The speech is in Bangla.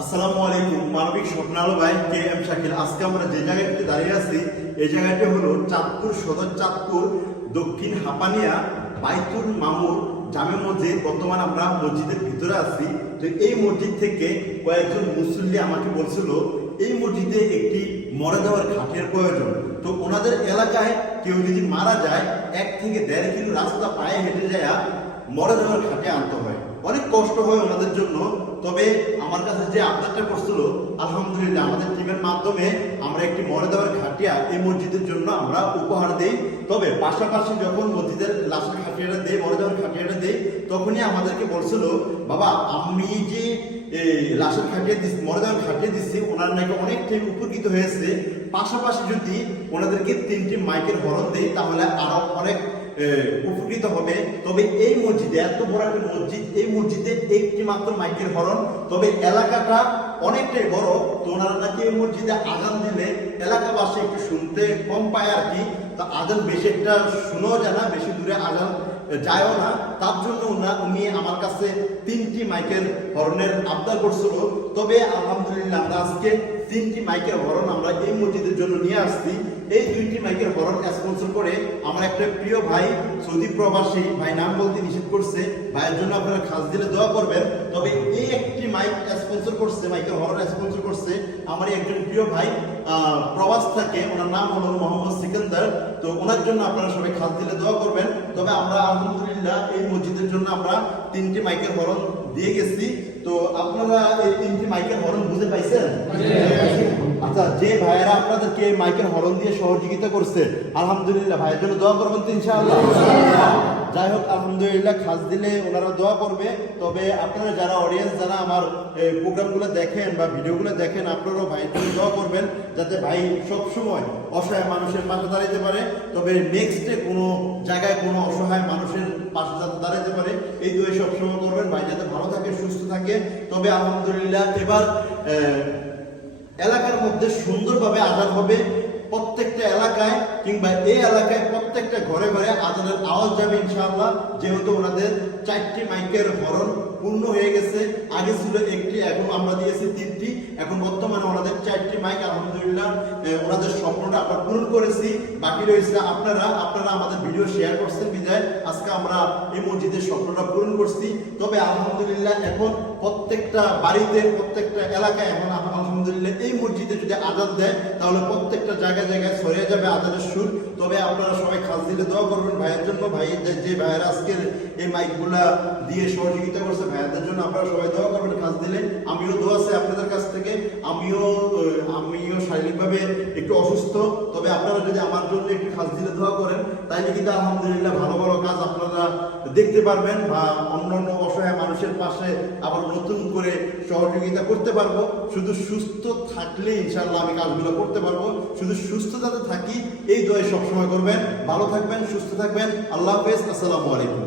আসসালামু আলাইকুম, মানবিক স্বপ্নালো ভাই, কে এম শাকিল। আজকে আমরা যে জায়গাটিতে দাঁড়িয়ে আছি, এই জায়গাটি হলো চাঁদপুর, সদর চাঁদপুর, দক্ষিণ হাপানিয়া, বাইতুল মামুর, জামে মসজিদ। বর্তমান আমরা মসজিদের ভিতরে আছি। তো এই মসজিদ থেকে কয়েকজন মুসল্লি আমাকে বলছিল, এই মসজিদে একটি মরে দেওয়ার খাটের প্রয়োজন। তো ওনাদের এলাকায় কেউ যদি মারা যায়, এক থেকে দেড় কিলো রাস্তা পায়ে হেঁটে যায় মরে দেওয়ার খাটে আনতে হয়। অনেক কষ্ট হয় ওনাদের জন্য, তবে আমার কাছে যে আবদারটা করছিল আলহামদুলিল্লাহ আমাদের টিমের মাধ্যমে আমরা একটি মরে দেওয়ার খাটিয়া এই মসজিদের জন্য আমরা উপহার দিই। তবে পাশাপাশি যখন মসজিদের লাশের খাটিয়াটা দেই, মরে দেওয়ার খাটিয়াটা দেই, তখনই আমাদেরকে বলছিল, বাবা, আমি যে এই লাশের খাটিয়ে দিচ্ছি মরে দেওয়ার খাটিয়ে দিচ্ছি ওনার নাকি অনেকটাই উপকৃত হয়েছে। পাশাপাশি যদি ওনাদেরকে তিনটি মাইকের হরণ দেই, তাহলে আরও অনেক উপকৃত হবে। তবে এই মসজিদে, এত বড় একটা মসজিদ, এই মসজিদে একটি মাত্র মাইকের হরণ। তবে এলাকাটা অনেকটাই বড়। তো ওনারা নাকি এই মসজিদে আজান দিলে এলাকাবাসী একটু শুনতে কম পায় আর কি। তো আজান বেশি একটা শুনেও যায় না, বেশি দূরে আজান যায়ও না। তার জন্য উনি আমার কাছে তিনটি মাইকের হরনের আবদার করছিল। তবে আলহামদুলিল্লাহ আমরা আজকে তিনটি মাইকের হরন আমরা এই মসজিদের জন্য নিয়ে আসছি। এই দুইটি মাইকের হরন স্পন্সর করে আমার একটা প্রিয় ভাই, সৌদি প্রবাসী, ভাই নাম বলতে নিষেধ করছে। ভাইয়ের জন্য আপনারা খাস দিলে দোয়া করবেন। তবে এই একটি মাইক স্পন্সর করছে, মাইকের হরন স্পন্সর করছে। আমার একজন প্রিয় ভাই প্রবাস থাকে। ওনার নাম হলো মোহাম্মদ সিকান্দার। ওনার জন্য আপনারা সবাই খাদ দিলে দোয়া করবেন। তবে আমরা আলহামদুলিল্লাহ এই মসজিদের জন্য আমরা তিনটি মাইকের হরন দিয়ে গেছি তো আপনারা এই তিনটি মাইকের হরন বুঝে পাইছেন? আচ্ছা যে ভাইয়েরা আপনাদেরকে মাইকের হরন দিয়ে সহযোগিতা করছে, আলহামদুলিল্লাহ, ভাইয়ের জন্য দোয়া করবেন ইনশাআল্লাহ। যাই হোক, আলহামদুলিল্লাহ, খাস দিলে ওনারা দোয়া করবে। তবে আপনারা যারা অডিয়েন্স যারা আমার প্রোগ্রামগুলো দেখেন বা ভিডিওগুলো দেখেন, আপনারাও ভাইয়ের জন্য দোয়া করবেন, যাতে ভাই সব সময় অসহায় মানুষের পাশে দাঁড়াতে পারে। তবে নেক্সটে কোনো জায়গায় কোনো অসহায় মানুষের পাশে যাতে দাঁড়াতে পারে, এই দুয়ে সবসময় করবেন, ভাই যাতে ভালো থাকে, সুস্থ থাকে। তবে আলহামদুলিল্লাহ, এবার এলাকার মধ্যে সুন্দরভাবে আদান হবে। প্রত্যেকটা এলাকায় কিংবা এই এলাকায় প্রত্যেকটা ঘরে ঘরে আজানের আওয়াজ যাবে ইনশাআল্লাহ। যেহেতু ওনাদের চারটি মাইকের হরণ পূর্ণ হয়ে গেছে, আগে ছিল একটি, এখন আমরা দিয়েছি তিনটি। এখন বর্তমানে ওনাদের চারটি মাইক, আলহামদুলিল্লাহ ওনাদের স্বপ্নটা আমরা পূরণ করেছি। বাকি রয়েছে আপনারা আপনারা আমাদের ভিডিও শেয়ার করছেন বিদায়। আজকে আমরা এই মসজিদের স্বপ্নটা পূরণ করছি। তবে আলহামদুলিল্লাহ, এখন প্রত্যেকটা বাড়িতে, প্রত্যেকটা এলাকায় এখন যদি আজাদ দেয়, তাহলে প্রত্যেকটা জায়গায় জায়গায় ছড়িয়ে যাবে আজানের সুর। তবে আপনারা সবাই খাস দিলে দোয়া করবেন ভাইয়ের জন্য। ভাইয়ের যে ভাইয়েরা আজকের এই মাইকগুলা দিয়ে সহযোগিতা করছে ভাইয়াদের জন্য আপনারা সবাই দোয়া করবেন খাস দিলে। আমিও দোয়া আছে আপনাদের কাছ থেকে। আমিও আমিও শারীরিকভাবে একটু অসুস্থ, তবে আপনারা যদি আমার জন্য একটু খাস দিলে দোয়া করেন, তাইলে কিন্তু আলহামদুলিল্লাহ ভালো ভালো কাজ আপনারা দেখতে পারবেন বা অন্যান্য অসহায় মানুষের পাশে আবার নতুন করে সহযোগিতা করতে পারব। শুধু সুস্থ থাকলে ইনশাল্লাহ আমি কাজগুলো করতে পারব। শুধু সুস্থ যাতে থাকি, এই দোয়া সবসময় করবেন। ভালো থাকবেন, সুস্থ থাকবেন। আল্লাহ হাফেজ। আসসালামু আলাইকুম।